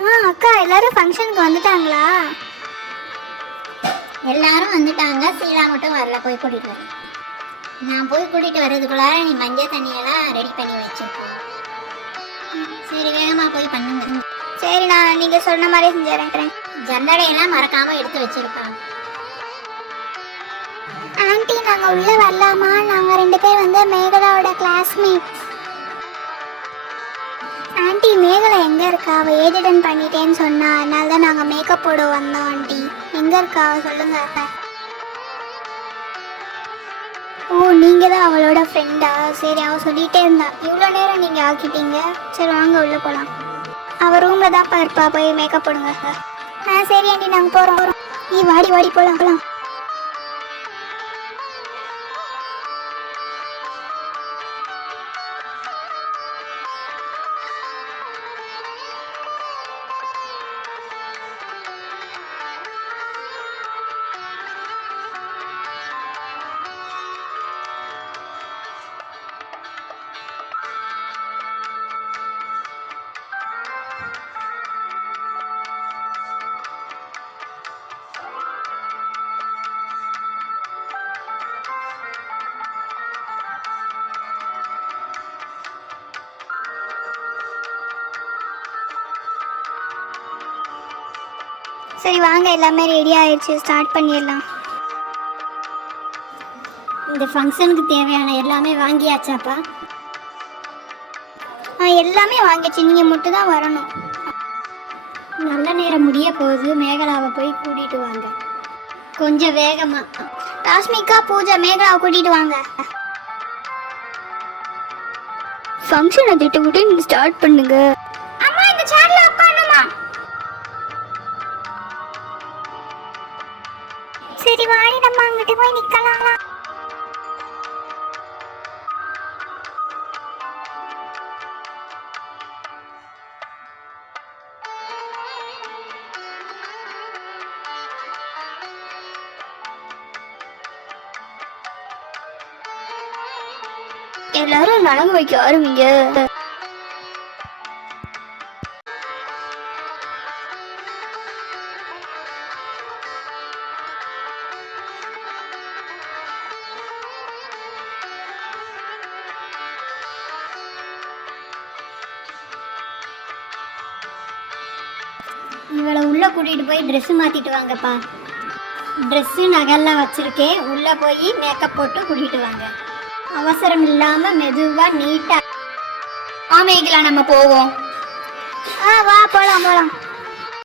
அக்கா எல்லாரும் ஃபங்க்ஷனுக்கு வந்துட்டாங்களா? எல்லாரும் வந்துட்டாங்க, சீலா மட்டும் வரல. போய் கூட்டிட்டு வரேன். நான் போய் கூட்டிட்டு வர்றதுக்குள்ளார நீ மஞ்சள் தண்ணியெல்லாம் ரெடி பண்ணி வச்சிருக்கோம். சரி, வேகமா போய் பண்ணுங்க. சரி, நான் நீங்க சொன்ன மாதிரியே செஞ்சுறேன். ஜல்லடையெல்லாம் மறக்காம எடுத்து வச்சிருப்பான். ஆன்ட்டி, நாங்க உள்ள வரலாமா? நாங்க 2 பேர் வந்து மேகலாவோட கிளாஸ்மேட். ஆன்ட்டி, மேகலா எங்க இருக்கா? அவ ஏஜ் அட்டன் பண்ணிட்டேன்னு சொன்னா, அதனால தான் நாங்க மேக்கப் போட வந்தோம். ஆன்ட்டி எங்க இருக்கா சொல்லுங்க. ஓ, நீங்க தான் அவளோட ஃப்ரெண்டா? சரி, அவ சொல்லிட்டே இருந்தா இவ்வளோ நேரம் நீங்க ஆக்கிட்டீங்க. சரி வாங்க உள்ள போலாம். அவ ரூம்ல தான் இருப்பா, போய் மேக்கப் போடுங்க. சரி ஆண்டி, நாங்க போறோம். நீ வாடி வாடி போலாம். சரி வாங்க, எல்லாமே ரெடி ஆயிடுச்சு, ஸ்டார்ட் பண்ணிடலாம். இந்த ஃபங்க்ஷனுக்கு தேவையான எல்லாமே வாங்கியாச்சாப்பா? எல்லாமே வாங்கிச்சு, நீங்க மட்டும் தான் வரணும். நல்ல நேரம் முடிய போகுது. மேகலாவை போய் கூட்டிட்டு வாங்க கொஞ்சம் வேகமா. ராஷ்மிகா, பூஜா, மேகலாவை கூட்டிட்டு வாங்க. ஃபங்க்ஷனை திட்டு நீங்க ஸ்டார்ட் பண்ணுங்க. அம்மா, இந்த சேர்ல உட்காருமா. சரி வாடி, நம்ம அங்கிட்டு போய் நிக்கலாம். எல்லாரும் நலங்கு வைக்க ஆரம்பிங்க. இவளை உள்ள கூட்டிட்டு போய் ட்ரெஸ் மாத்திட்டு வாங்கப்பா. ட்ரெஸ் நகல்லாம் வச்சிருக்கேன், உள்ள போய் மேக்கப் போட்டு கூட்டிட்டு வாங்க. அவசரம் இல்லாம மெதுவா நீட்டா. மேகலா, நம்ம போவோம். வா போலாம்.